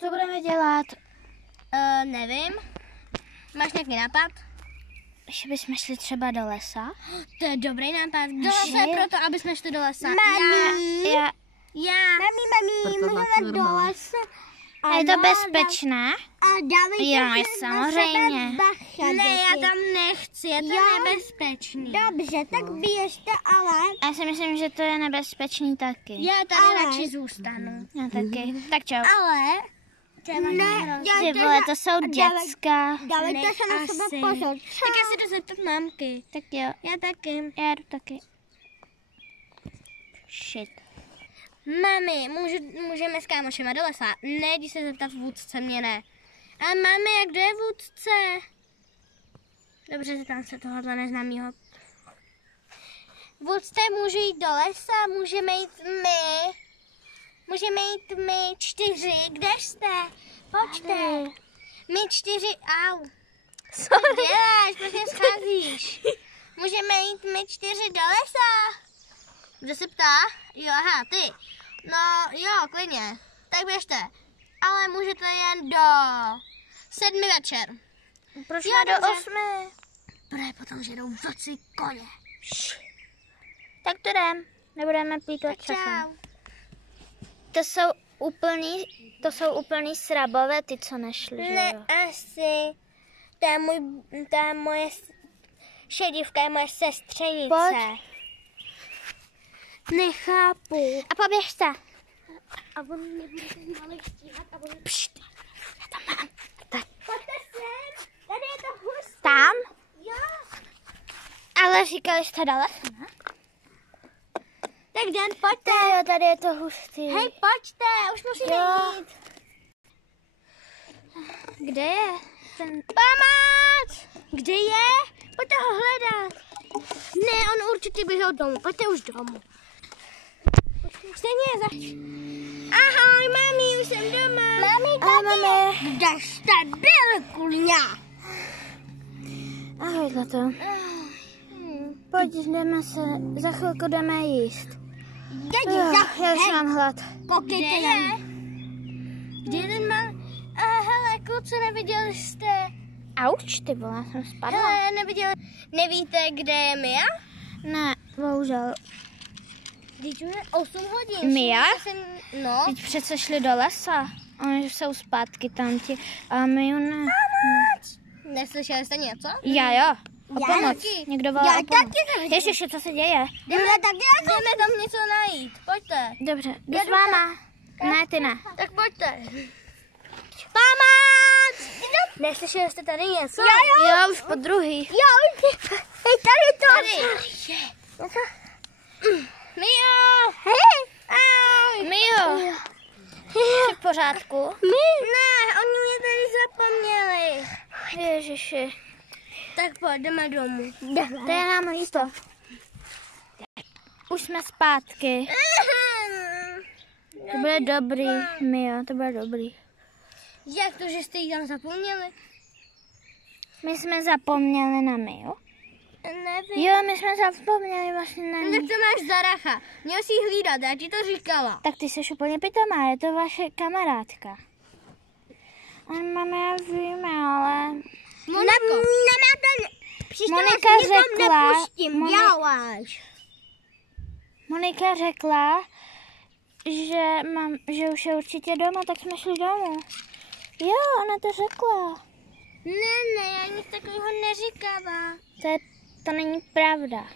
Co budeme dělat? Nevím. Máš nějaký nápad? Že bychom šli třeba do lesa? To je dobrý nápad. Do lesa je proto, aby jsme šli do lesa. Mami! Mami, můžeme do lesa. Je to bezpečné? A dávejte Jo, samozřejmě. Ne, já tam nechci, je to nebezpečný. Dobře, tak běžte, ale... Já si myslím, že to je nebezpečný taky. Já tady radši zůstanu. Já taky. Tak čau. Ale... Ty vole, to jsou děcka. Dávejte se na sebe pozor. Tak já si jdu zeptat mámky. Tak jo. Já taky. Já jdu taky. Shit. Mami, můžeme s kámošema do lesa? Ne, jdi se zeptat vůdce, mě ne. A mami, jak kdo je vůdce? Dobře, zeptám se tohohle neznámýho. Vůdce, můžu jít do lesa? Můžeme jít my? Můžeme jít my 4, kde jste? Pojďte. My 4, au. Co děláš, proč mě scházíš? Můžeme jít my 4 do lesa? Kdo se ptá? Jo, aha, ty. No jo, klidně. Tak běžte. Ale můžete jen do 7 večer. Proč Jo, ne do dobře. 8? Protože potom, že jdou vlci koně. Tak to jdem. Nebudeme plýtvat Tak časem. čau. To jsou úplný srabové, ty, co nešli, že Ne, jo? asi. To je moje šedivka, je moje sestřenice. Pojď. Nechápu. A poběžte. A on mě bude ten malý stíhat a on... Pšt. Já tam mám. Tak. Pojďte sem, tady je to hustý. Tam? Jo. Ale říkali jste do lesa, ne? Tak jdem, pojďte. Jo, tady je to hustý. Hej, pojďte, už musíme Jo. jít. Kde je? Pomoc! Kde je? Pojďte ho hledat. Ne, on určitě běžel domů. Pojďte už domů. Stejně je Ahoj, mami, už jsem doma. Mami. Kde jste byl, kulňa? Ahoj, tato. Pojď, jdeme se, za chvilku jdeme jíst. Já už mám hlad. Koukejte na mě. Kde je ten mal? Hele, kluci, neviděli jste? Auč, ty vole, jsem spadla. Hele, nevíte, kde je Mia? Ne, bohužel. Teď už je 8 hodin. Mia? No. Teď přece šli do lesa. Oni jsou zpátky tamti, ale my ju ne. Neslyšeli jste něco? Já jo. O Já pomoc. taky. Někdo volá o pomoc. taky Ježiši, co se děje? Jdeme tam něco najít. Pojďte. Dobře, jdu s váma. Ne, ty ne. Tak pojďte. Pomoc! Neslyšeli jste tady něco? Jo, už po druhý. Jo, hej, tady to. Tady. Mio! Hej! Ahoj! Mio, jsi v pořádku? Ne, oni mě tady zapomněli. Ježiši. Tak pojďme domů. To je nám líto. Už jsme zpátky. To bude dobrý, Mio, to bude dobrý. Jak to, že jste jí tam zapomněli? My jsme zapomněli na Mio. Nevím. Jo, my jsme zapomněli vlastně na No, tak ní. to máš zaracha. Měl jsi jí hlídat, já ti to říkala. Tak ty jsi úplně pitomá, je to vaše kamarádka. Máme, já víme, ale... Moniko. Monika řekla... Monika řekla, že už je určitě doma, tak jsme šli domů. Jo, ona to řekla. Ne, já nic takového neříkala. To není pravda.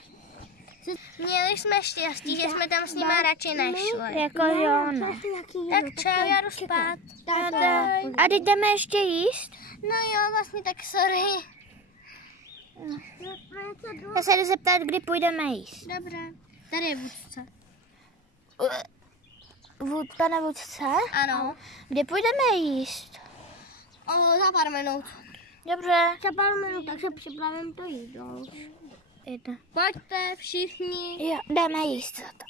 Měli jsme štěstí, že jsme tam s nima radši nešli. Jako jo, ne. Tak čau, já jdu spát. A teď jdeme ještě jíst? No jo, vlastně tak sorry. Já se jdu zeptat, kdy půjdeme jíst. Dobré. Tady je vůdce. Pane vůdce? Ano. Kdy půjdeme jíst? Za pár minut. Dobře. Za pár minut, tak se připravím to jídlo. Jde. Pojďte všichni. Jo, jdeme jíst za to.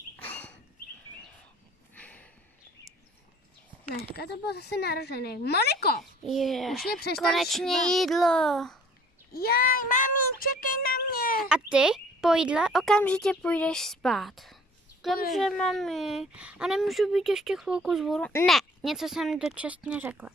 Dneska to bylo zase narozený. Moniko! Je. Už je přestaň Konečně spát. jídlo. Jaj, mami, čekej na mě. A ty po jídle okamžitě půjdeš spát. Dobře, mami. A nemůžu být ještě chvilku zvoru? Ne, něco jsem dočasně řekla.